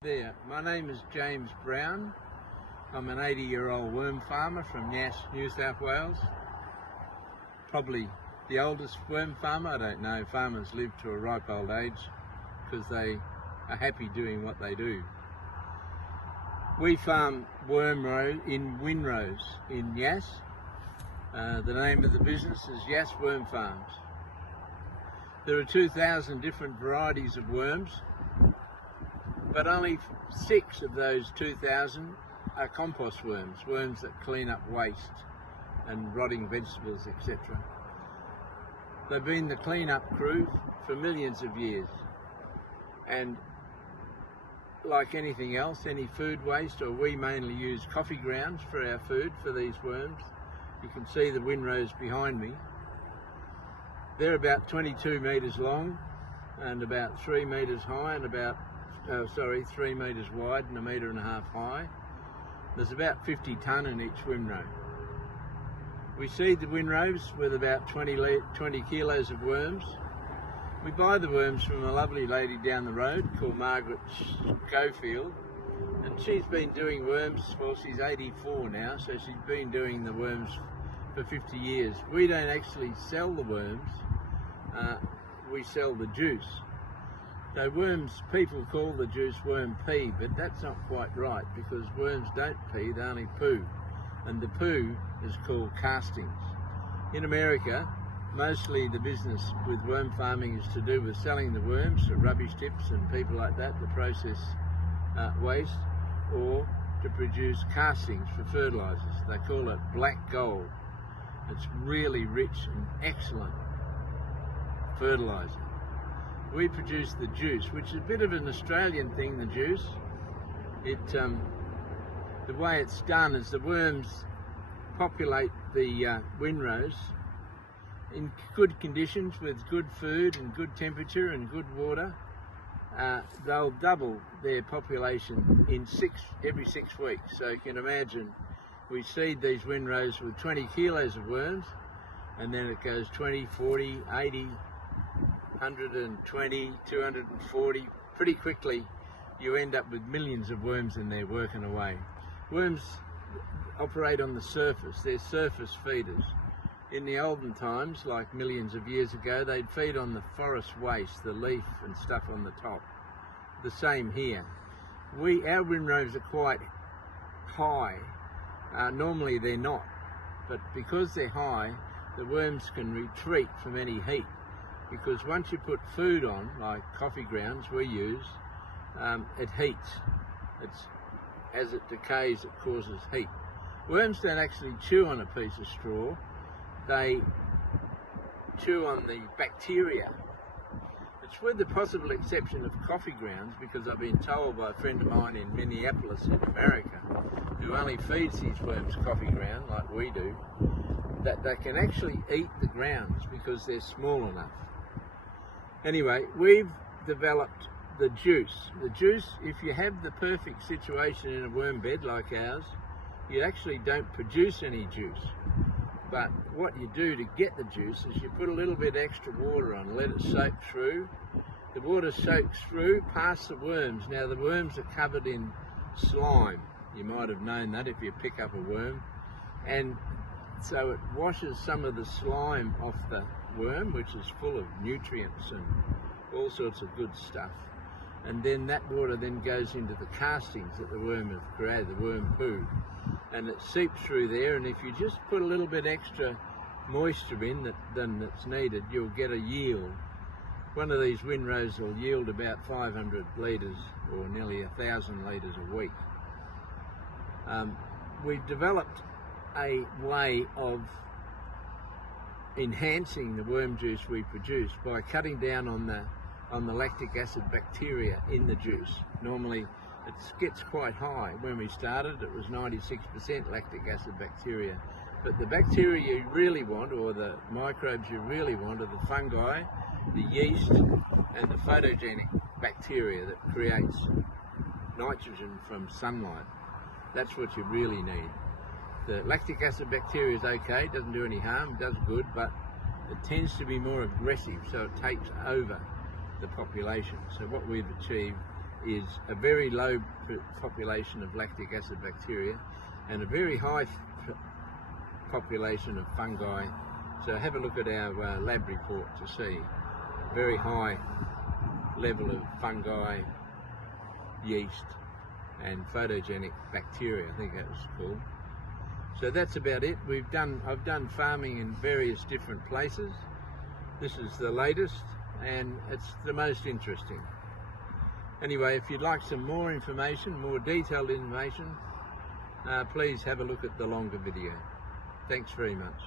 There, my name is James Brown. I'm an 80-year-old worm farmer from Yass, New South Wales. Probably the oldest worm farmer, I don't know. Farmers live to a ripe old age because they are happy doing what they do. We farm worm row in windrows in Yass. The name of the business is Yass Worm Farms. There are 2,000 different varieties of worms, but only 6 of those 2,000 are compost worms, worms that clean up waste and rotting vegetables, etc. They've been the clean-up crew for millions of years, and like anything else, any food waste, or we mainly use coffee grounds for our food for these worms. You can see the windrows behind me. They're about 22 metres long and about 3 metres high and about 3 metres wide and 1.5 metres high. There's about 50 tonne in each windrow. We seed the windrows with about 20 kilos of worms. We buy the worms from a lovely lady down the road called Margaret Schofield, and she's been doing worms, well, she's 84 now, so she's been doing the worms for 50 years. We don't actually sell the worms, we sell the juice. So worms, people call the juice worm pee, but that's not quite right, because worms don't pee, they only poo, and the poo is called castings. In America, mostly the business with worm farming is to do with selling the worms to rubbish tips and people like that to process waste, or to produce castings for fertilisers. They call it black gold. It's really rich and excellent fertiliser. We produce the juice, which is a bit of an Australian thing, the juice. The way it's done is the worms populate the windrows in good conditions with good food and good temperature and good water. They'll double their population in every 6 weeks. So you can imagine, we seed these windrows with 20 kilos of worms, and then it goes 20, 40, 80, 120, 240. Pretty quickly you end up with millions of worms in there working away. Worms operate on the surface, they're surface feeders. In the olden times, like millions of years ago, they'd feed on the forest waste, the leaf and stuff on the top. The same here. Our windrows are quite high. Normally they're not, but because they're high, the worms can retreat from any heat. Because once you put food on, like coffee grounds we use, it heats. As it decays, it causes heat. Worms don't actually chew on a piece of straw, they chew on the bacteria. It's with the possible exception of coffee grounds, because I've been told by a friend of mine in Minneapolis in America, who only feeds these worms coffee ground like we do, that they can actually eat the grounds because they're small enough. Anyway, we've developed the juice. The juice, if you have the perfect situation in a worm bed like ours, you actually don't produce any juice. But what you do to get the juice is you put a little bit extra water on, let it soak through. The water soaks through past the worms. Now the worms are covered in slime. You might have known that if you pick up a worm. And so it washes some of the slime off the worm, which is full of nutrients and all sorts of good stuff. And then that water then goes into the castings that the worm has created, the worm poo. And it seeps through there, and if you just put a little bit extra moisture in than that's needed, you'll get a yield. One of these windrows will yield about 500 litres or nearly 1,000 litres a week. We've developed a way of enhancing the worm juice we produce by cutting down on the lactic acid bacteria in the juice. Normally it gets quite high. When we started, it was 96% lactic acid bacteria. But the bacteria you really want, or the microbes you really want, are the fungi, the yeast, and the photogenic bacteria that creates nitrogen from sunlight. That's what you really need. The lactic acid bacteria is okay, it doesn't do any harm, it does good, but it tends to be more aggressive, so it takes over the population. So what we've achieved is a very low population of lactic acid bacteria and a very high population of fungi. So have a look at our lab report to see very high level of fungi, yeast and photogenic bacteria, I think that was called. So that's about it. I've done farming in various different places. This is the latest and it's the most interesting. Anyway, if you'd like some more information, more detailed information, please have a look at the longer video. Thanks very much.